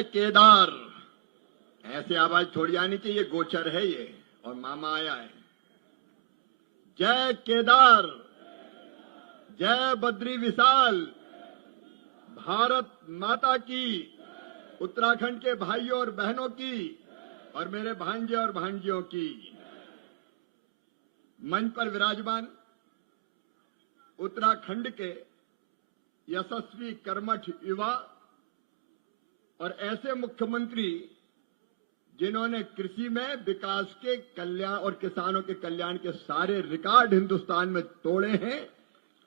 जय केदार, ऐसे आवाज थोड़ी आनी चाहिए, गोचर है ये और मामा आया है। जय केदार, जय बद्री विशाल, भारत माता की, उत्तराखंड के भाइयों और बहनों की और मेरे भांजे और भांजियों की। मंच पर विराजमान उत्तराखंड के यशस्वी कर्मठ युवा और ऐसे मुख्यमंत्री जिन्होंने कृषि में विकास के कल्याण और किसानों के कल्याण के सारे रिकॉर्ड हिंदुस्तान में तोड़े हैं।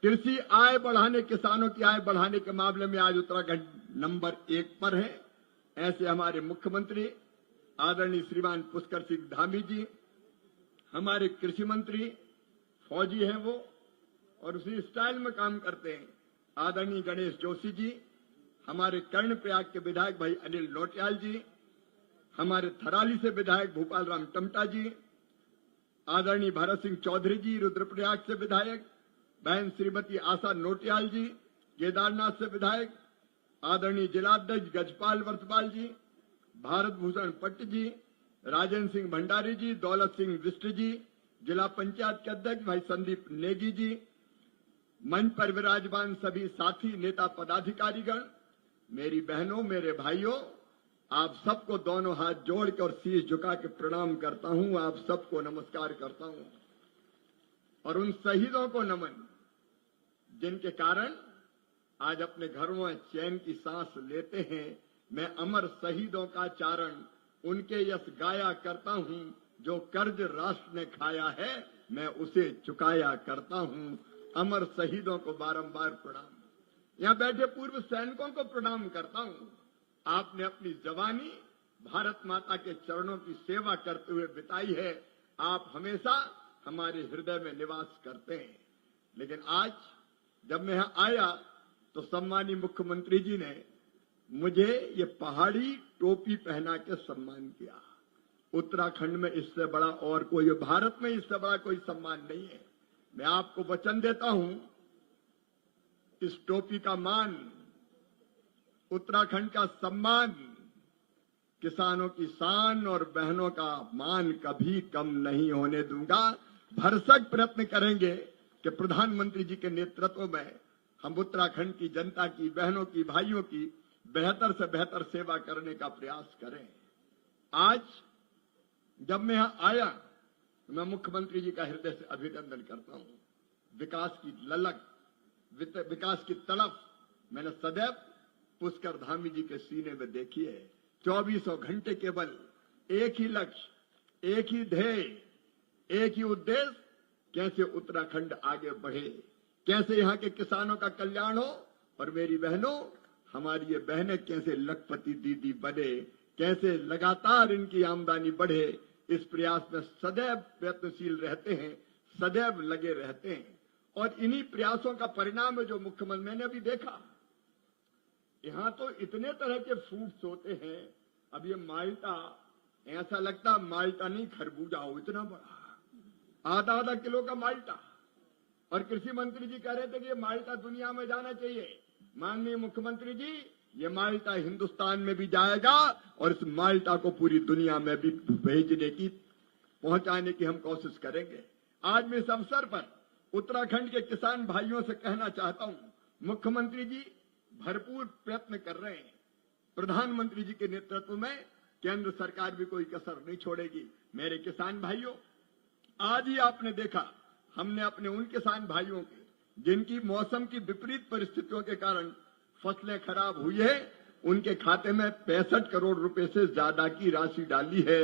कृषि आय बढ़ाने, किसानों की आय बढ़ाने के मामले में आज उत्तराखंड नंबर 1 पर है। ऐसे हमारे मुख्यमंत्री आदरणीय श्रीमान पुष्कर सिंह धामी जी, हमारे कृषि मंत्री फौजी हैं वो और उसी स्टाइल में काम करते हैं आदरणीय गणेश जोशी जी, हमारे कर्णप्रयाग के विधायक भाई अनिल नौटियाल जी, हमारे थराली से विधायक भूपाल राम टमटा जी, आदरणीय भरत सिंह चौधरी जी रुद्रप्रयाग से विधायक, बहन श्रीमती आशा नौटियाल जी केदारनाथ से विधायक, आदरणीय जिलाध्यक्ष गजपाल वर्तपाल जी, भारत भूषण पट्ट जी, राजेंद्र सिंह भंडारी जी, दौलत सिंह विष्ट जी, जिला पंचायत के अध्यक्ष भाई संदीप नेगी जी, मंच पर विराजमान सभी साथी नेता पदाधिकारीगण, मेरी बहनों, मेरे भाइयों, आप सबको दोनों हाथ जोड़ के और शीश झुका के प्रणाम करता हूं। आप सबको नमस्कार करता हूं और उन शहीदों को नमन जिनके कारण आज अपने घरों में चैन की सांस लेते हैं। मैं अमर शहीदों का चारण उनके यश गाया करता हूं, जो कर्ज राष्ट्र ने खाया है मैं उसे चुकाया करता हूं। अमर शहीदों को बारंबार प्रणाम। यहां बैठे पूर्व सैनिकों को प्रणाम करता हूं। आपने अपनी जवानी भारत माता के चरणों की सेवा करते हुए बिताई है। आप हमेशा हमारे हृदय में निवास करते हैं। लेकिन आज जब मैं यहां आया तो सम्मानीय मुख्यमंत्री जी ने मुझे ये पहाड़ी टोपी पहना के सम्मान किया। उत्तराखंड में इससे बड़ा और कोई, भारत में इससे बड़ा कोई सम्मान नहीं है। मैं आपको वचन देता हूं, इस टोपी का मान, उत्तराखंड का सम्मान, किसानों की शान और बहनों का मान कभी कम नहीं होने दूंगा। भरसक प्रयत्न करेंगे कि प्रधानमंत्री जी के नेतृत्व में हम उत्तराखंड की जनता की, बहनों की, भाइयों की बेहतर से बेहतर सेवा करने का प्रयास करें। आज जब मैं यहां आया मैं मुख्यमंत्री जी का हृदय से अभिनंदन करता हूं। विकास की ललक, विकास की तड़प मैंने सदैव पुष्कर धामी जी के सीने में देखी है। 2400 घंटे केवल एक ही लक्ष्य, एक ही ध्येय, एक ही उद्देश्य, कैसे उत्तराखंड आगे बढ़े, कैसे यहाँ के किसानों का कल्याण हो और मेरी बहनों, हमारी ये बहनें कैसे लखपति दीदी बने, कैसे लगातार इनकी आमदनी बढ़े, इस प्रयास में सदैव प्रयत्नशील रहते हैं, सदैव लगे रहते हैं। और इन्हीं प्रयासों का परिणाम है जो मुख्यमंत्री, मैंने अभी देखा यहां तो इतने तरह के फ्रूट्स होते हैं। अब ये माल्टा, ऐसा लगता माल्टा नहीं खरबूजा हो, इतना बड़ा, आधा किलो का माल्टा। और कृषि मंत्री जी कह रहे थे कि ये माल्टा दुनिया में जाना चाहिए। माननीय मुख्यमंत्री जी, ये माल्टा हिंदुस्तान में भी जाएगा और इस माल्टा को पूरी दुनिया में भी भेजने की, पहुंचाने की हम कोशिश करेंगे। आज मैं इस अवसर पर उत्तराखंड के किसान भाइयों से कहना चाहता हूं, मुख्यमंत्री जी भरपूर प्रयत्न कर रहे हैं। प्रधानमंत्री जी के नेतृत्व में केंद्र सरकार भी कोई कसर नहीं छोड़ेगी। मेरे किसान भाइयों, आज ही आपने देखा हमने अपने उन किसान भाइयों के जिनकी मौसम की विपरीत परिस्थितियों के कारण फसलें खराब हुई है, उनके खाते में 65 करोड़ रुपए से ज्यादा की राशि डाली है।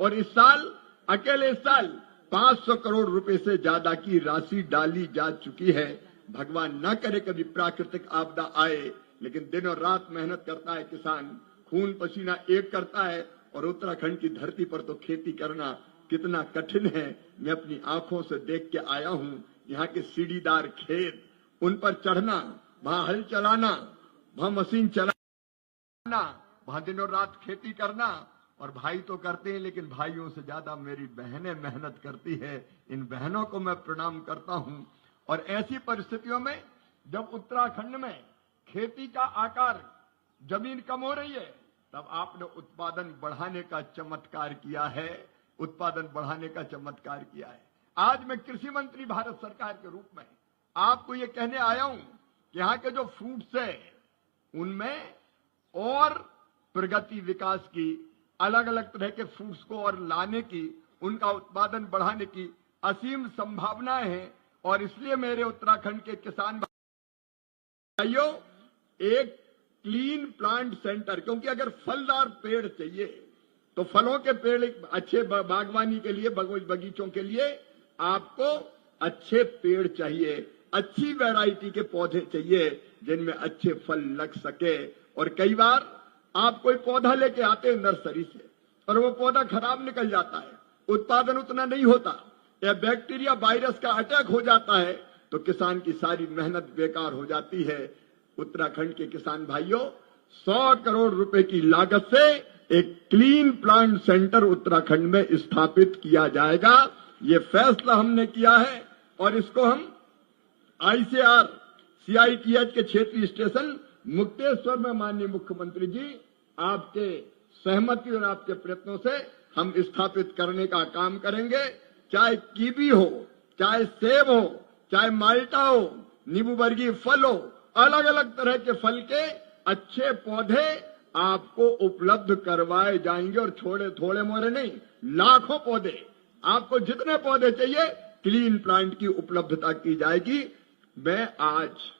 और इस साल, अकेले इस साल 500 करोड़ रुपए से ज्यादा की राशि डाली जा चुकी है। भगवान न करे कभी प्राकृतिक आपदा आए, लेकिन दिन और रात मेहनत करता है किसान, खून पसीना एक करता है। और उत्तराखंड की धरती पर तो खेती करना कितना कठिन है, मैं अपनी आंखों से देख के आया हूं। यहाँ के सीढ़ीदार खेत, उन पर चढ़ना, वहां हल चलाना, वहां मशीन चलाना, वहां दिन और रात खेती करना। और भाई तो करते हैं, लेकिन भाइयों से ज्यादा मेरी बहनें मेहनत करती है। इन बहनों को मैं प्रणाम करता हूं। और ऐसी परिस्थितियों में जब उत्तराखंड में खेती का आकार, जमीन कम हो रही है, तब आपने उत्पादन बढ़ाने का चमत्कार किया है, उत्पादन बढ़ाने का चमत्कार किया है। आज मैं कृषि मंत्री भारत सरकार के रूप में आपको ये कहने आया हूं कि यहाँ के जो फ्रूट्स है उनमें और प्रगति विकास की, अलग अलग तरह के फ्रूट्स को और लाने की, उनका उत्पादन बढ़ाने की असीम संभावनाएं हैं। और इसलिए मेरे उत्तराखंड के किसान भाइयों, एक क्लीन प्लांट सेंटर, क्योंकि अगर फलदार पेड़ चाहिए तो फलों के पेड़ अच्छे बागवानी के लिए, बगीचों के लिए आपको अच्छे पेड़ चाहिए, अच्छी वैरायटी के पौधे चाहिए जिनमें अच्छे फल लग सके। और कई बार आप कोई पौधा लेके आते हैं नर्सरी से और वो पौधा खराब निकल जाता है, उत्पादन उतना नहीं होता, या बैक्टीरिया वायरस का अटैक हो जाता है, तो किसान की सारी मेहनत बेकार हो जाती है। उत्तराखंड के किसान भाइयों, 100 करोड़ रुपए की लागत से एक क्लीन प्लांट सेंटर उत्तराखंड में स्थापित किया जाएगा। ये फैसला हमने किया है और इसको हम ICR CITH के क्षेत्रीय स्टेशन मुक्तेश्वर में माननीय मुख्यमंत्री जी आपके सहमति और आपके प्रयत्नों से हम स्थापित करने का काम करेंगे। चाहे कीवी हो, चाहे सेब हो, चाहे माल्टा हो, नींबू वर्गीय फल हो, अलग अलग तरह के फल के अच्छे पौधे आपको उपलब्ध करवाए जाएंगे। और थोड़े मोरे नहीं, लाखों पौधे, आपको जितने पौधे चाहिए क्लीन प्लांट की उपलब्धता की जाएगी। मैं आज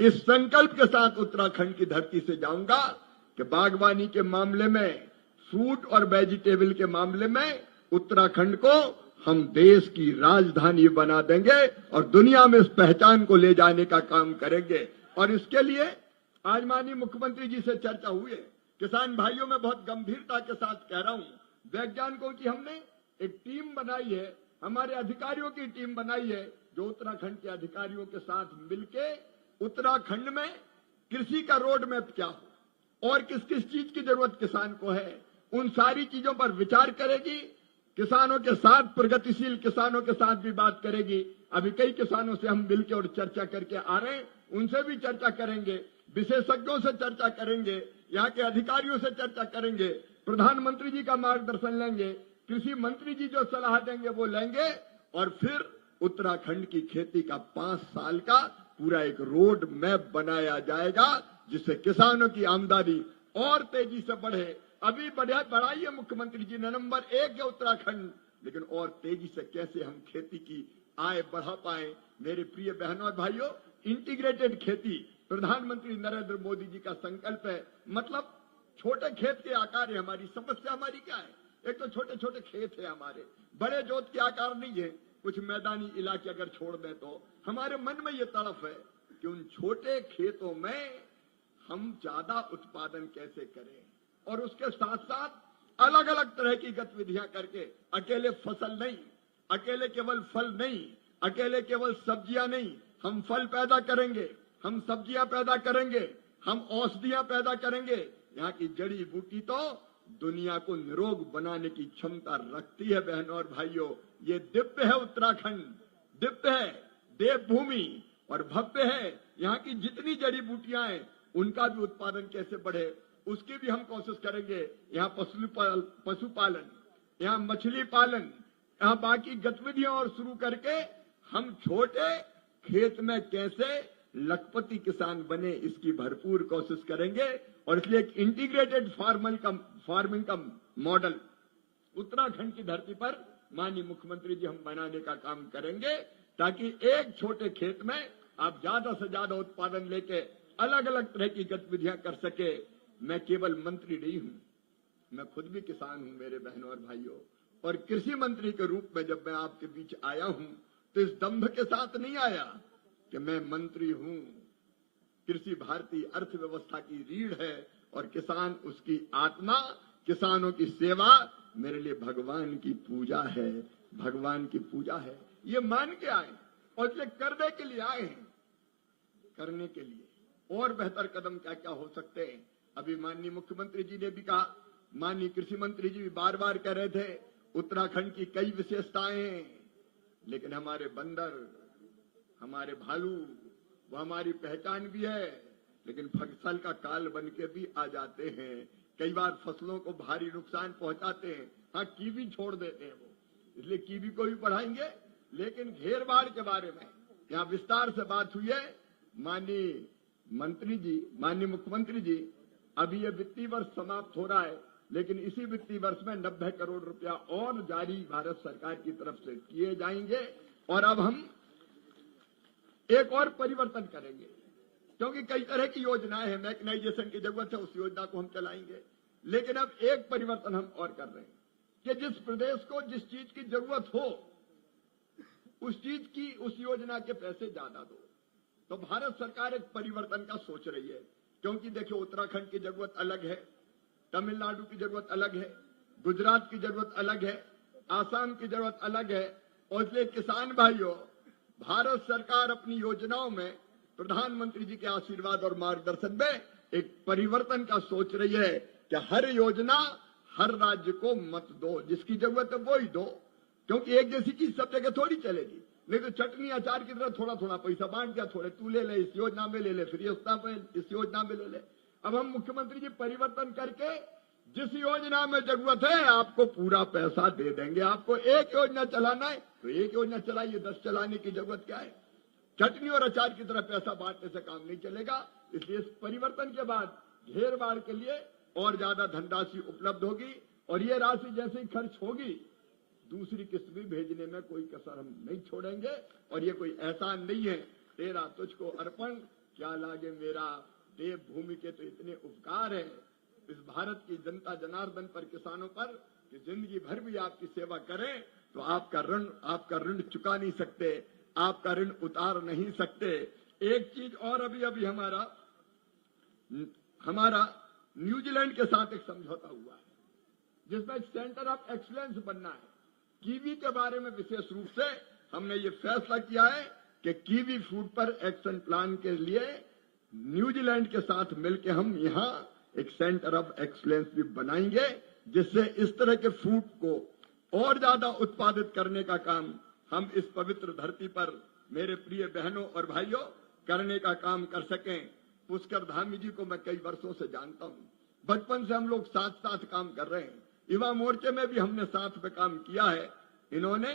इस संकल्प के साथ उत्तराखंड की धरती से जाऊंगा कि बागवानी के मामले में, फ्रूट और वेजिटेबल के मामले में उत्तराखंड को हम देश की राजधानी बना देंगे और दुनिया में इस पहचान को ले जाने का काम करेंगे। और इसके लिए आज माननीय मुख्यमंत्री जी से चर्चा हुई है। किसान भाइयों, में बहुत गंभीरता के साथ कह रहा हूं, वैज्ञानिकों की हमने एक टीम बनाई है, हमारे अधिकारियों की टीम बनाई है, जो उत्तराखंड के अधिकारियों के साथ मिलके उत्तराखंड में कृषि का रोड मैप क्या हो और किस किस चीज की जरूरत किसान को है, उन सारी चीजों पर विचार करेगी। किसानों के साथ, प्रगतिशील किसानों के साथ भी बात करेगी। अभी कई किसानों से हम मिलकर और चर्चा करके आ रहे हैं, उनसे भी चर्चा करेंगे, विशेषज्ञों से चर्चा करेंगे, यहाँ के अधिकारियों से चर्चा करेंगे, प्रधानमंत्री जी का मार्गदर्शन लेंगे, कृषि मंत्री जी जो सलाह देंगे वो लेंगे। और फिर उत्तराखंड की खेती का 5 साल का पूरा एक रोड मैप बनाया जाएगा, जिससे किसानों की आमदनी और तेजी से बढ़े। अभी बढ़ाई है मुख्यमंत्री जी ने, नंबर 1 है उत्तराखंड, लेकिन और तेजी से कैसे हम खेती की आय बढ़ा पाए। मेरे प्रिय बहनों और भाइयों, इंटीग्रेटेड खेती प्रधानमंत्री नरेंद्र मोदी जी का संकल्प है। मतलब छोटे खेत के आकार है। हमारी समस्या हमारी क्या है? एक तो छोटे छोटे खेत है हमारे, बड़े जोत के आकार नहीं है। कुछ मैदानी इलाके अगर छोड़ दें तो हमारे मन में ये तड़फ है कि उन छोटे खेतों में हम ज्यादा उत्पादन कैसे करें, और उसके साथ साथ अलग अलग तरह की गतिविधियां करके, अकेले फसल नहीं, अकेले केवल फल नहीं, अकेले केवल सब्जियां नहीं, हम फल पैदा करेंगे, हम सब्जियां पैदा करेंगे, हम औषधियां पैदा करेंगे। यहाँ की जड़ी बूटी तो दुनिया को निरोग बनाने की क्षमता रखती है। बहनों और भाइयों, ये दिव्य है उत्तराखंड, दिव्य है, देवभूमि और भव्य है। यहाँ की जितनी जड़ी बूटियां हैं उनका भी उत्पादन कैसे बढ़े, उसकी भी हम कोशिश करेंगे। यहाँ पशुपालन, यहाँ मछली पालन, यहाँ बाकी गतिविधियां और शुरू करके हम छोटे खेत में कैसे लखपति किसान बने, इसकी भरपूर कोशिश करेंगे। और इसलिए एक इंटीग्रेटेड फार्मिंग का मॉडल उत्तराखंड की धरती पर माननीय मुख्यमंत्री जी हम बनाने का काम करेंगे, ताकि एक छोटे खेत में आप ज्यादा से ज्यादा उत्पादन लेके अलग अलग तरह की गतिविधियां कर सके। मैं केवल मंत्री नहीं हूं, मैं खुद भी किसान हूं मेरे बहनों और भाइयों। और कृषि मंत्री के रूप में जब मैं आपके बीच आया हूं तो इस दंभ के साथ नहीं आया कि मैं मंत्री हूं। कृषि भारतीय अर्थव्यवस्था की रीढ़ है और किसान उसकी आत्मा, किसानों की सेवा मेरे लिए भगवान की पूजा है, भगवान की पूजा है। ये मान के आए और इसलिए करने के लिए आए हैं, करने के लिए और बेहतर कदम क्या क्या हो सकते हैं। अभी माननीय मुख्यमंत्री जी ने भी कहा, माननीय कृषि मंत्री जी भी बार बार कह रहे थे उत्तराखंड की कई विशेषताएं हैं, लेकिन हमारे बंदर, हमारे भालू, वो हमारी पहचान भी है, लेकिन फसल का काल बन के भी आ जाते हैं। कई बार फसलों को भारी नुकसान पहुंचाते हैं। हाँ, कीवी छोड़ देते हैं वो, इसलिए कीवी को भी बढ़ाएंगे। लेकिन घेर बाढ़ के बारे में यहाँ विस्तार से बात हुई है। माननीय मंत्री जी, माननीय मुख्यमंत्री जी, अभी ये वित्तीय वर्ष समाप्त हो रहा है, लेकिन इसी वित्तीय वर्ष में 90 करोड़ रुपया और जारी भारत सरकार की तरफ से किए जाएंगे। और अब हम एक और परिवर्तन करेंगे, क्योंकि कई तरह की योजनाएं हैं, मैकेनाइजेशन की जरूरत है, उस योजना को हम चलाएंगे। लेकिन अब एक परिवर्तन हम और कर रहे हैं कि जिस प्रदेश को जिस चीज की जरूरत हो उस चीज की, उस योजना के पैसे ज्यादा दो। तो भारत सरकार एक परिवर्तन का सोच रही है, क्योंकि देखिए उत्तराखंड की जरूरत अलग है, तमिलनाडु की जरूरत अलग है, गुजरात की जरूरत अलग है, आसाम की जरूरत अलग है। और इसलिए किसान भाइयों, भारत सरकार अपनी योजनाओं में प्रधानमंत्री जी के आशीर्वाद और मार्गदर्शन में एक परिवर्तन का सोच रही है कि हर योजना हर राज्य को मत दो, जिसकी जरूरत है वो ही दो। क्योंकि एक जैसी चीज सब जगह थोड़ी चलेगी, नहीं तो चटनी अचार की तरह थोड़ा थोड़ा पैसा बांट दिया, थोड़े तू ले ले इस योजना में ले ले, फिर इस योजना में ले ले। अब हम मुख्यमंत्री जी परिवर्तन करके जिस योजना में जरूरत है आपको पूरा पैसा दे देंगे। आपको एक योजना चलाना है तो एक योजना चलाइए, 10 चलाने की जरूरत क्या है। चटनी और अचार की तरह पैसा बांटने से काम नहीं चलेगा। इसलिए इस परिवर्तन के बाद घेर बाढ़ के लिए और ज्यादा धनराशि उपलब्ध होगी, और ये राशि जैसे ही खर्च होगी दूसरी किस्त भी भेजने में कोई कसर हम नहीं छोड़ेंगे। और ये कोई एहसान नहीं है, तेरा तुझको अर्पण क्या लागे मेरा, देव भूमि के तो इतने उपकार है इस भारत की जनता जनार्दन पर, किसानों पर, कि जिंदगी भर भी आपकी सेवा करें तो आपका ऋण चुका नहीं सकते, आपका ऋण उतार नहीं सकते। एक चीज और, अभी हमारा न्यूजीलैंड के साथ एक समझौता हुआ है जिसमें सेंटर ऑफ एक्सीलेंस बनना है। कीवी के बारे में विशेष रूप से हमने ये फैसला किया है कि कीवी फूड पर एक्शन प्लान के लिए न्यूजीलैंड के साथ मिलकर हम यहाँ एक सेंटर ऑफ एक्सीलेंस भी बनाएंगे, जिससे इस तरह के फूड को और ज्यादा उत्पादित करने का काम हम इस पवित्र धरती पर, मेरे प्रिय बहनों और भाइयों, करने का काम कर सकें। पुष्कर धामी जी को मैं कई वर्षों से जानता हूं, बचपन से हम लोग साथ साथ काम कर रहे हैं। युवा मोर्चे में भी हमने साथ में काम किया है। इन्होंने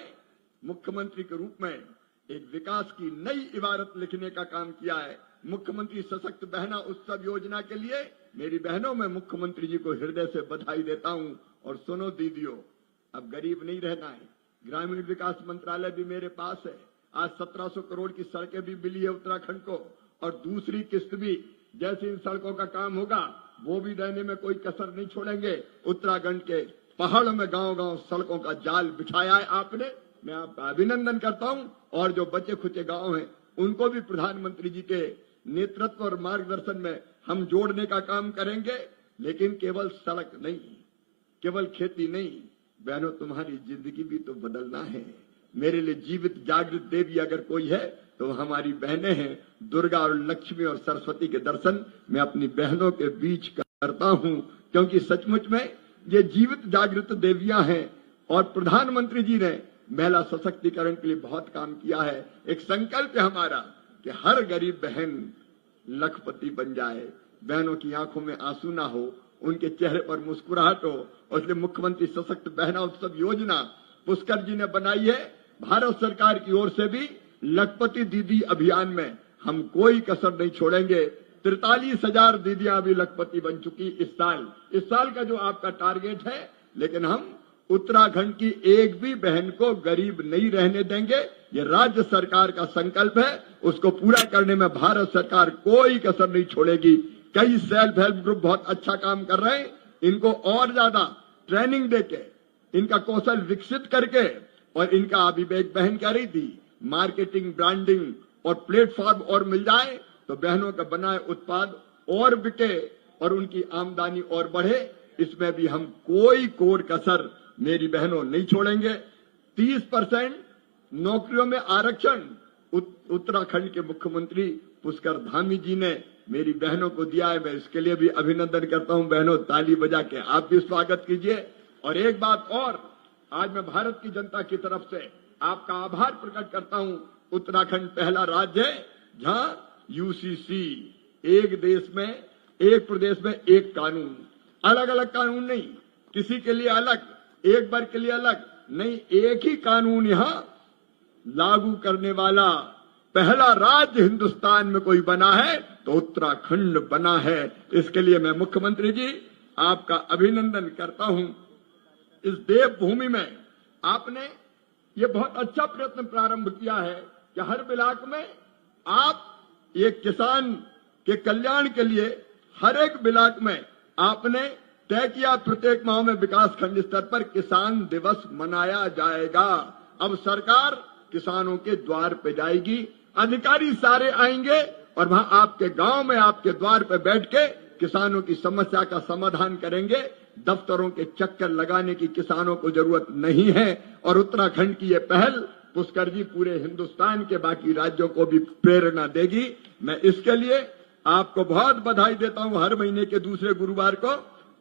मुख्यमंत्री के रूप में एक विकास की नई इबारत लिखने का काम किया है। मुख्यमंत्री सशक्त बहना उत्सव योजना के लिए मेरी बहनों, में मुख्यमंत्री जी को हृदय से बधाई देता हूं। और सुनो दीदियों, अब गरीब नहीं रहना है। ग्रामीण विकास मंत्रालय भी मेरे पास है। आज 1700 करोड़ की सड़कें भी मिली है उत्तराखंड को, और दूसरी किस्त भी जैसे इन सड़कों का काम होगा वो भी देने में कोई कसर नहीं छोड़ेंगे। उत्तराखंड के पहाड़ों में गांव-गांव सड़कों का जाल बिछाया है आपने, मैं आपका अभिनंदन करता हूं। और जो बचे खुचे गांव हैं उनको भी प्रधानमंत्री जी के नेतृत्व और मार्गदर्शन में हम जोड़ने का काम करेंगे। लेकिन केवल सड़क नहीं, केवल खेती नहीं, बहनों तुम्हारी जिंदगी भी तो बदलना है। मेरे लिए जीवित जागृत देवी अगर कोई है तो हमारी बहनें हैं। दुर्गा और लक्ष्मी और सरस्वती के दर्शन मैं अपनी बहनों के बीच करता हूं, क्योंकि सचमुच में ये जीवित जागृत देवियां हैं। और प्रधानमंत्री जी ने महिला सशक्तिकरण के लिए बहुत काम किया है। एक संकल्प है हमारा कि हर गरीब बहन लखपति बन जाए, बहनों की आंखों में आंसू ना हो, उनके चेहरे पर मुस्कुराहट हो। और इसलिए मुख्यमंत्री सशक्त बहना उत्सव योजना पुष्कर जी ने बनाई है। भारत सरकार की ओर से भी लखपति दीदी अभियान में हम कोई कसर नहीं छोड़ेंगे। 43,000 दीदियां अभी लखपति बन चुकी इस साल का जो आपका टारगेट है। लेकिन हम उत्तराखंड की एक भी बहन को गरीब नहीं रहने देंगे। ये राज्य सरकार का संकल्प है, उसको पूरा करने में भारत सरकार कोई कसर नहीं छोड़ेगी। कई सेल्फ हेल्प ग्रुप बहुत अच्छा काम कर रहे हैं। इनको और ज्यादा ट्रेनिंग देके, इनका कौशल विकसित करके, और इनका अभी एक बहन कह रही थी मार्केटिंग, ब्रांडिंग और प्लेटफॉर्म और मिल जाए तो बहनों का बनाए उत्पाद और बिके और उनकी आमदनी और बढ़े। इसमें भी हम कोई कोर कसर मेरी बहनों नहीं छोड़ेंगे। 30% नौकरियों में आरक्षण उत्तराखंड के मुख्यमंत्री पुष्कर धामी जी ने मेरी बहनों को दिया है। मैं इसके लिए भी अभिनंदन करता हूं। बहनों ताली बजा के आप भी स्वागत कीजिए। और एक बात और, आज मैं भारत की जनता की तरफ से आपका आभार प्रकट करता हूं। उत्तराखंड पहला राज्य है जहां यूसीसी, एक देश में, एक प्रदेश में एक कानून, अलग अलग कानून नहीं, किसी के लिए अलग, एक वर्ग के लिए अलग नहीं, एक ही कानून यहां लागू करने वाला पहला राज्य हिंदुस्तान में कोई बना है तो उत्तराखंड बना है। इसके लिए मैं मुख्यमंत्री जी आपका अभिनंदन करता हूं। इस देवभूमि में आपने ये बहुत अच्छा प्रयत्न प्रारंभ किया है कि हर ब्लॉक में आप ये किसान के कल्याण के लिए हर एक ब्लॉक में आपने तय किया प्रत्येक माह में विकास खंड स्तर पर किसान दिवस मनाया जाएगा। अब सरकार किसानों के द्वार पे जाएगी, अधिकारी सारे आएंगे और वहां आपके गांव में आपके द्वार पे बैठ के किसानों की समस्या का समाधान करेंगे। दफ्तरों के चक्कर लगाने की किसानों को जरूरत नहीं है। और उत्तराखंड की ये पहल पुष्कर जी पूरे हिंदुस्तान के बाकी राज्यों को भी प्रेरणा देगी। मैं इसके लिए आपको बहुत बधाई देता हूं। हर महीने के दूसरे गुरुवार को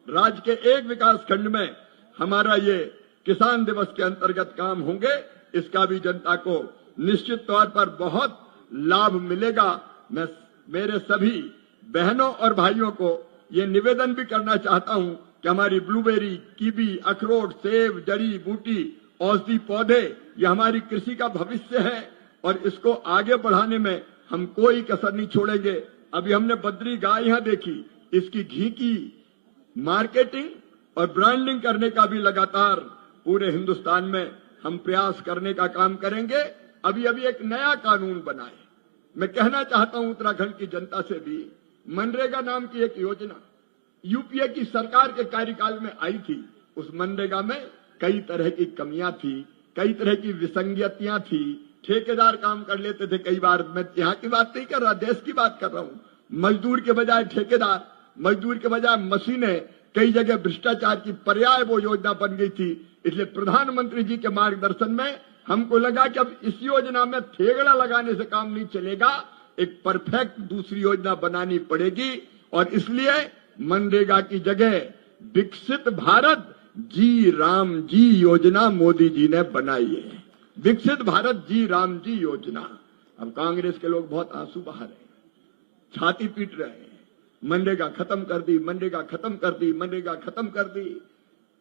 राज्य के एक विकास खंड में हमारा ये किसान दिवस के अंतर्गत काम होंगे। इसका भी जनता को निश्चित तौर पर बहुत लाभ मिलेगा। मैं मेरे सभी बहनों और भाइयों को ये निवेदन भी करना चाहता हूं कि हमारी ब्लूबेरी, कीवी, अखरोट, सेब, जड़ी बूटी, औषधि पौधे ये हमारी कृषि का भविष्य है और इसको आगे बढ़ाने में हम कोई कसर नहीं छोड़ेंगे। अभी हमने बद्री गाय यहां देखी, इसकी घी की मार्केटिंग और ब्रांडिंग करने का भी लगातार पूरे हिंदुस्तान में हम प्रयास करने का काम करेंगे। अभी एक नया कानून बना है। मैं कहना चाहता हूं उत्तराखंड की जनता से भी, मनरेगा नाम की एक योजना यूपीए की सरकार के कार्यकाल में आई थी। उस मनरेगा में कई तरह की कमियां थी, कई तरह की विसंगतियां थी। ठेकेदार काम कर लेते थे कई बार। मैं यहाँ की बात नहीं कर रहा, देश की बात कर रहा हूं। मजदूर के बजाय ठेकेदार, मजदूर के बजाय मशीनें, कई जगह भ्रष्टाचार की पर्याय वो योजना बन गई थी। इसलिए प्रधानमंत्री जी के मार्गदर्शन में हमको लगा कि अब इस योजना में थेगड़ा लगाने से काम नहीं चलेगा, एक परफेक्ट दूसरी योजना बनानी पड़ेगी। और इसलिए मनरेगा की जगह विकसित भारत जी राम जी योजना मोदी जी ने बनाई है। विकसित भारत जी राम जी योजना। अब कांग्रेस के लोग बहुत आंसू बहा रहे हैं, छाती पीट रहे हैं, मनरेगा खत्म कर दी, मनरेगा खत्म कर दी, मनरेगा खत्म कर दी।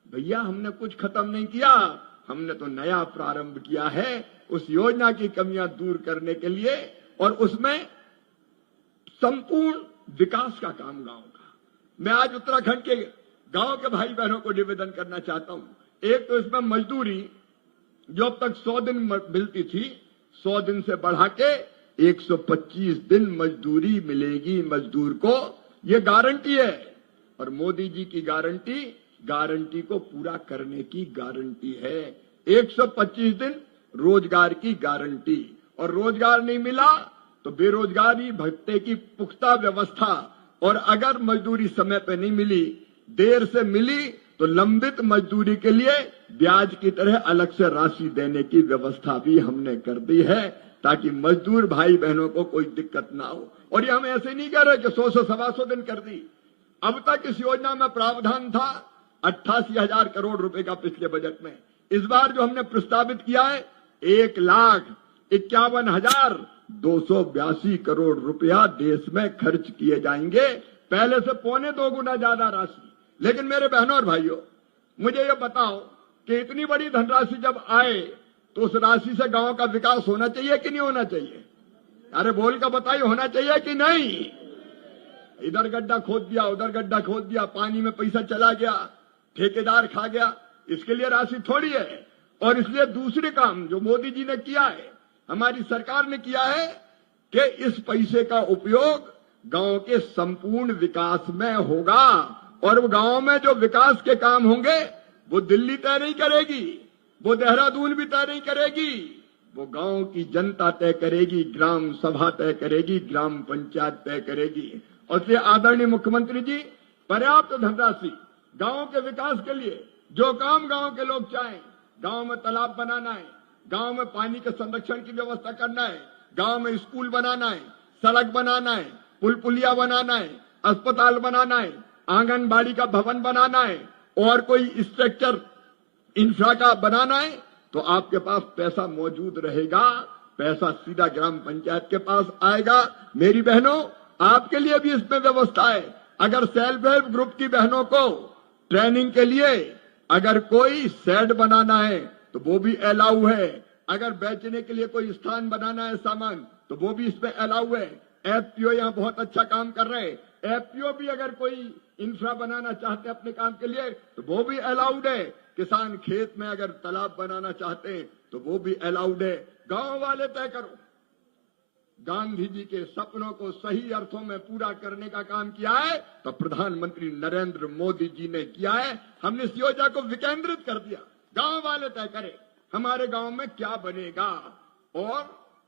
भैया हमने कुछ खत्म नहीं किया, हमने तो नया प्रारंभ किया है उस योजना की कमियां दूर करने के लिए और उसमें संपूर्ण विकास का काम गांव का। मैं आज उत्तराखंड के गांव के भाई बहनों को निवेदन करना चाहता हूं। एक तो इसमें मजदूरी जो अब तक 100 दिन मिलती थी, 100 दिन से बढ़ा के 125 दिन मजदूरी मिलेगी मजदूर को। ये गारंटी है और मोदी जी की गारंटी को पूरा करने की गारंटी है। 125 दिन रोजगार की गारंटी। और रोजगार नहीं मिला तो बेरोजगारी भत्ते की पुख्ता व्यवस्था। और अगर मजदूरी समय पे नहीं मिली, देर से मिली, तो लंबित मजदूरी के लिए ब्याज की तरह अलग से राशि देने की व्यवस्था भी हमने कर दी है ताकि मजदूर भाई बहनों को कोई दिक्कत ना हो। और ये हम ऐसे नहीं कह रहे कि 100 से 125 दिन कर दी। अब तक इस योजना में प्रावधान था 88,000 करोड़ रुपए का पिछले बजट में। इस बार जो हमने प्रस्तावित किया है 1,51,282 करोड़ रुपया देश में खर्च किए जाएंगे, पहले से 2.25 गुना ज्यादा राशि। लेकिन मेरे बहनों और भाइयों, मुझे ये बताओ कि इतनी बड़ी धनराशि जब आए तो उस राशि से गांव का विकास होना चाहिए कि नहीं होना चाहिए? अरे बोल कर बताइए, होना चाहिए कि नहीं? इधर गड्ढा खोद दिया, उधर गड्ढा खोद दिया, पानी में पैसा चला गया, ठेकेदार खा गया। इसके लिए राशि थोड़ी है। और इसलिए दूसरे काम जो मोदी जी ने किया है, हमारी सरकार ने किया है कि इस पैसे का उपयोग गांव के संपूर्ण विकास में होगा। और वो गांव में जो विकास के काम होंगे वो दिल्ली तय नहीं करेगी, वो देहरादून भी तय नहीं करेगी, वो गांव की जनता तय करेगी, ग्राम सभा तय करेगी, ग्राम पंचायत तय करेगी। और इसलिए आदरणीय मुख्यमंत्री जी, पर्याप्त धनराशि गांव के विकास के लिए जो काम गांव के लोग चाहें, गांव में तालाब बनाना है, गांव में पानी के संरक्षण की व्यवस्था करना है, गांव में स्कूल बनाना है, सड़क बनाना है, पुल पुलिया बनाना है, अस्पताल बनाना है, आंगनबाड़ी का भवन बनाना है और कोई स्ट्रक्चर इंफ्रा का बनाना है, तो आपके पास पैसा मौजूद रहेगा। पैसा सीधा ग्राम पंचायत के पास आएगा। मेरी बहनों, आपके लिए भी इसमें व्यवस्था है। अगर सेल्फ हेल्प ग्रुप की बहनों को ट्रेनिंग के लिए अगर कोई शेड बनाना है तो वो भी अलाउ है, अगर बेचने के लिए कोई स्थान बनाना है सामान तो वो भी इसमें अलाउ है। एफपीओ यहाँ बहुत अच्छा काम कर रहे हैं। एफपीओ भी अगर कोई इंफ्रा बनाना चाहते हैं अपने काम के लिए तो वो भी अलाउड है। किसान खेत में अगर तालाब बनाना चाहते हैं तो वो भी अलाउड है। गांव वाले तय करो। गांधी जी के सपनों को सही अर्थों में पूरा करने का काम किया है तो प्रधानमंत्री नरेंद्र मोदी जी ने किया है। हमने इस योजना को विकेंद्रित कर दिया। गांव वाले तय करें हमारे गांव में क्या बनेगा। और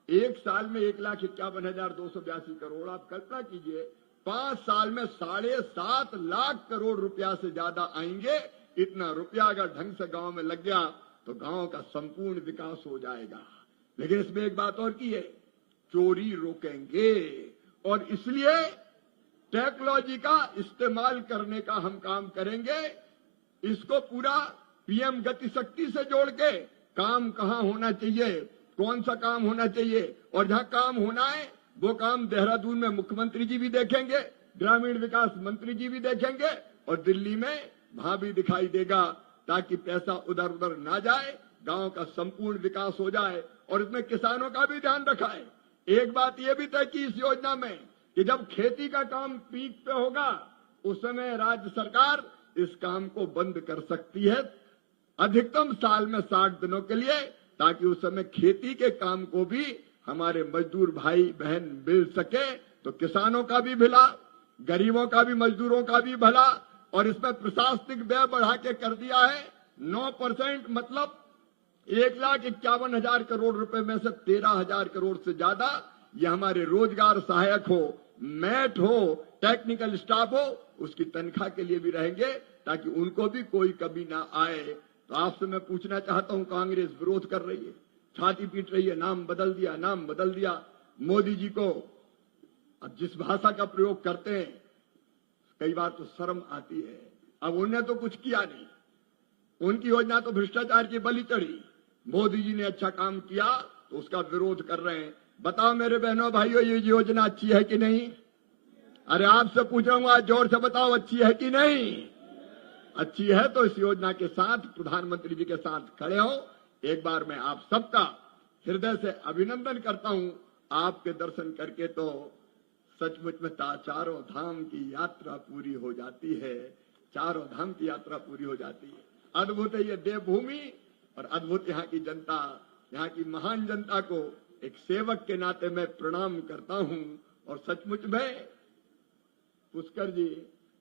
एक साल में 1,51,282 करोड़, आप कल्पना कीजिए 5 साल में 7.5 लाख करोड़ रुपया से ज्यादा आएंगे। इतना रुपया अगर ढंग से गांव में लग गया तो गांव का संपूर्ण विकास हो जाएगा। लेकिन इसमें एक बात और की है, चोरी रोकेंगे और इसलिए टेक्नोलॉजी का इस्तेमाल करने का हम काम करेंगे। इसको पूरा पीएम गति शक्ति से जोड़ के काम कहां होना चाहिए, कौन सा काम होना चाहिए और जहां काम होना है वो काम देहरादून में मुख्यमंत्री जी भी देखेंगे, ग्रामीण विकास मंत्री जी भी देखेंगे और दिल्ली में वहां भी दिखाई देगा, ताकि पैसा उधर उधर ना जाए, गांव का संपूर्ण विकास हो जाए। और इसमें किसानों का भी ध्यान रखा है। एक बात यह भी तय की इस योजना में कि जब खेती का काम पीक पे होगा उस समय राज्य सरकार इस काम को बंद कर सकती है अधिकतम साल में 60 दिनों के लिए, ताकि उस समय खेती के काम को भी हमारे मजदूर भाई बहन मिल सके। तो किसानों का भी भला, गरीबों का भी, मजदूरों का भी भला। और इसमें प्रशासनिक व्यय बढ़ा के कर दिया है 9%, मतलब 1,51,000 करोड़ रुपए में से 13,000 करोड़ से ज्यादा ये हमारे रोजगार सहायक हो, मैट हो, टेक्निकल स्टाफ हो, उसकी तनख्वाह के लिए भी रहेंगे, ताकि उनको भी कोई कमी ना आए। तो आपसे मैं पूछना चाहता हूं, कांग्रेस विरोध कर रही है, छाती पीट रही है, नाम बदल दिया, नाम बदल दिया। मोदी जी को अब जिस भाषा का प्रयोग करते हैं कई बार तो शर्म आती है। अब उन्हें तो कुछ किया नहीं, उनकी योजना तो भ्रष्टाचार की बलि चढ़ी। मोदी जी ने अच्छा काम किया तो उसका विरोध कर रहे हैं। बताओ मेरे बहनों भाइयों, ये योजना अच्छी है कि नहीं? अरे आपसे पूछ रहा हूं, आज जोर से बताओ, अच्छी है कि नहीं? अच्छी है तो इस योजना के साथ प्रधानमंत्री जी के साथ खड़े हो। एक बार मैं आप सबका हृदय से अभिनंदन करता हूं। आपके दर्शन करके तो सचमुच में चारों धाम की यात्रा पूरी हो जाती है, चारों धाम की यात्रा पूरी हो जाती है। अद्भुत है ये देवभूमि और अद्भुत यहाँ की जनता, यहाँ की महान जनता को एक सेवक के नाते मैं प्रणाम करता हूं। और सचमुच में पुष्कर जी,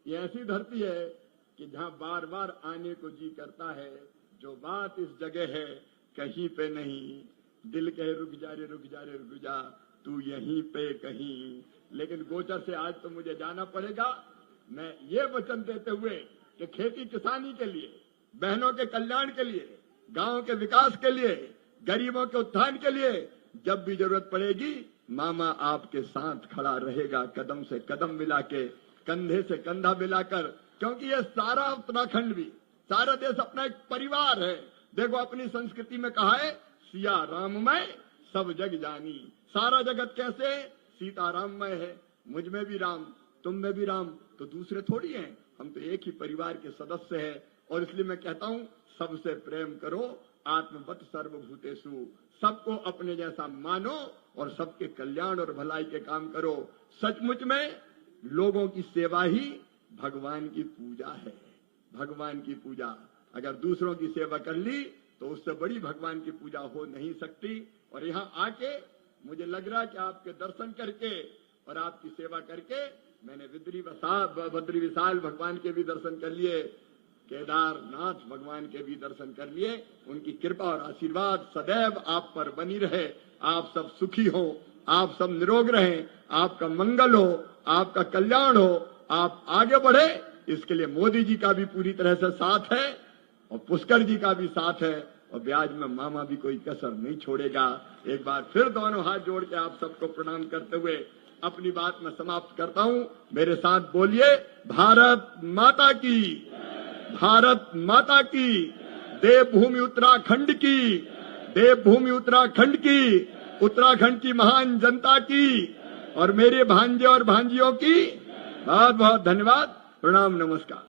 ये ऐसी धरती है कि जहां बार बार आने को जी करता है। जो बात इस जगह है कहीं पे नहीं, दिल कहे रुक जा रे रुक जा रे रुक जा, तू यहीं पे कहीं। लेकिन गोचर से आज तो मुझे जाना पड़ेगा। मैं ये वचन देते हुए कि खेती किसानी के लिए, बहनों के कल्याण के लिए, गांव के विकास के लिए, गरीबों के उत्थान के लिए जब भी जरूरत पड़ेगी मामा आपके साथ खड़ा रहेगा, कदम से कदम मिला के, कंधे से कंधा मिलाकर। क्योंकि ये सारा उत्तराखंड भी, सारा देश अपना एक परिवार है। देखो अपनी संस्कृति में कहा है, सिया राममय सब जग जानी। सारा जगत कैसे? सीताराममय है। मुझ में भी राम, तुम में भी राम, तो दूसरे थोड़ी हैं, हम तो एक ही परिवार के सदस्य हैं। और इसलिए मैं कहता हूं, सबसे प्रेम करो, आत्मवत सर्वभूतेषु, सबको अपने जैसा मानो और सबके कल्याण और भलाई के काम करो। सचमुच में लोगों की सेवा ही भगवान की पूजा है। भगवान की पूजा, अगर दूसरों की सेवा कर ली तो उससे बड़ी भगवान की पूजा हो नहीं सकती। और यहाँ आके मुझे लग रहा है कि आपके दर्शन करके और आपकी सेवा करके मैंने बद्री विशाल भगवान के भी दर्शन कर लिए, केदारनाथ भगवान के भी दर्शन कर लिए। उनकी कृपा और आशीर्वाद सदैव आप पर बनी रहे। आप सब सुखी हो, आप सब निरोग रहें, आपका मंगल हो, आपका कल्याण हो, आप आगे बढ़े। इसके लिए मोदी जी का भी पूरी तरह से साथ है और पुष्कर जी का भी साथ है और ब्याज में मामा भी कोई कसर नहीं छोड़ेगा। एक बार फिर दोनों हाथ जोड़ के आप सबको प्रणाम करते हुए अपनी बात में समाप्त करता हूं। मेरे साथ बोलिए, भारत माता की, भारत माता की, देवभूमि उत्तराखंड की, देवभूमि उत्तराखंड की, उत्तराखंड की महान जनता की और मेरे भांजे और भांजियों की बहुत बहुत धन्यवाद। प्रणाम, नमस्कार।